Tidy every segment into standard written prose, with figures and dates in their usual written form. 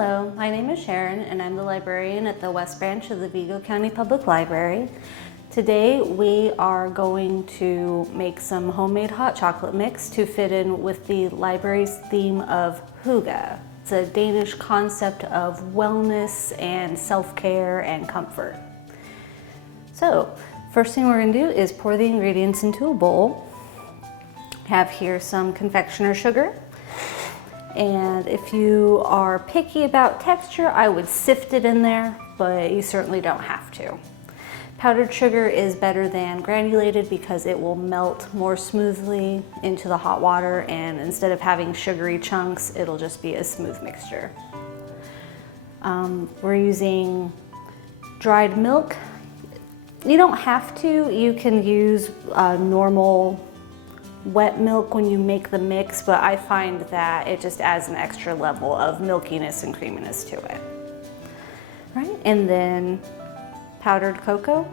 Hello, my name is Sharon and I'm the librarian at the West Branch of the Vigo County Public Library. Today we are going to make some homemade hot chocolate mix to fit in with the library's theme of Hygge. It's a Danish concept of wellness and self-care and comfort. So, first thing we're going to do is pour the ingredients into a bowl. I have here some confectioner sugar. And if you are picky about texture, I would sift it in there, but you certainly don't have to. Powdered sugar is better than granulated because it will melt more smoothly into the hot water, and instead of having sugary chunks, it'll just be a smooth mixture. We're using dried milk. You don't have to. You can use normal wet milk when you make the mix, but I find that it just adds an extra level of milkiness and creaminess to it. Right, and then powdered cocoa.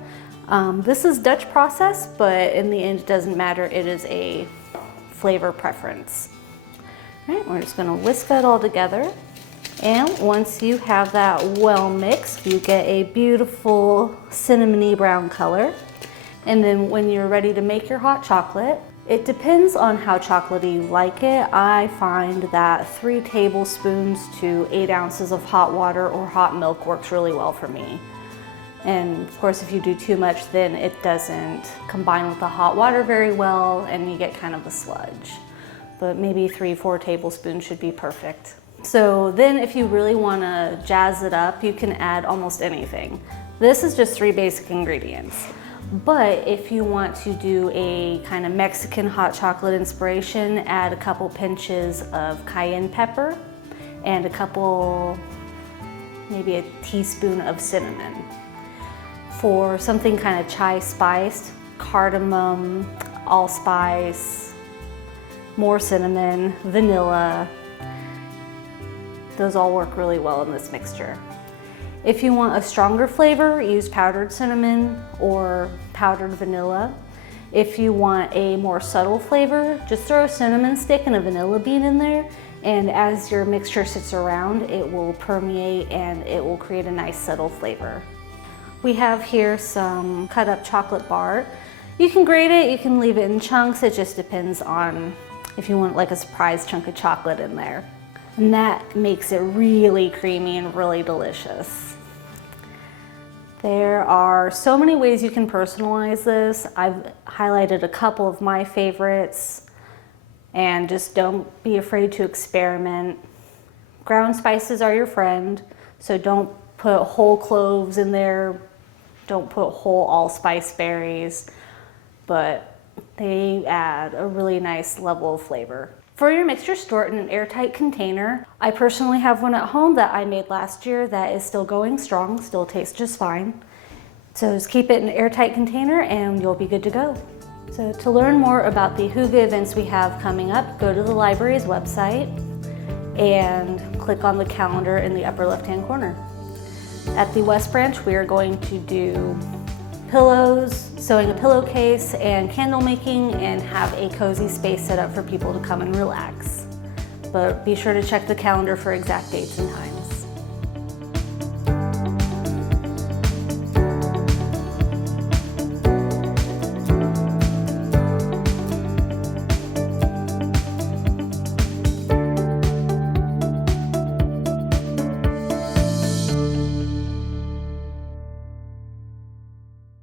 This is Dutch process, but in the end it doesn't matter. It is a flavor preference. Right, we're just going to whisk that all together. And once you have that well mixed, you get a beautiful cinnamony brown color. And then when you're ready to make your hot chocolate, it depends on how chocolatey you like it. I find that 3 tablespoons to 8 ounces of hot water or hot milk works really well for me. And of course, if you do too much, then it doesn't combine with the hot water very well and you get kind of a sludge. But maybe 3-4 tablespoons should be perfect. So then if you really want to jazz it up, you can add almost anything. This is just 3 basic ingredients. But if you want to do a kind of Mexican hot chocolate inspiration, add a couple pinches of cayenne pepper and a couple, maybe a teaspoon of cinnamon. For something kind of chai spiced, cardamom, allspice, more cinnamon, vanilla, those all work really well in this mixture. If you want a stronger flavor, use powdered cinnamon or powdered vanilla. If you want a more subtle flavor, just throw a cinnamon stick and a vanilla bean in there, and as your mixture sits around, it will permeate and it will create a nice subtle flavor. We have here some cut up chocolate bar. You can grate it, you can leave it in chunks, it just depends on if you want like a surprise chunk of chocolate in there. And that makes it really creamy and really delicious. There are so many ways you can personalize this. I've highlighted a couple of my favorites, and just don't be afraid to experiment. Ground spices are your friend, so don't put whole cloves in there, don't put whole allspice berries, but they add a really nice level of flavor. For your mixture, store it in an airtight container. I personally have one at home that I made last year that is still going strong, still tastes just fine. So just keep it in an airtight container and you'll be good to go. So to learn more about the Hygge events we have coming up, go to the library's website and click on the calendar in the upper left-hand corner. At the West Branch, we are going to do pillows, sewing a pillowcase, and candle making, and have a cozy space set up for people to come and relax. But be sure to check the calendar for exact dates and times.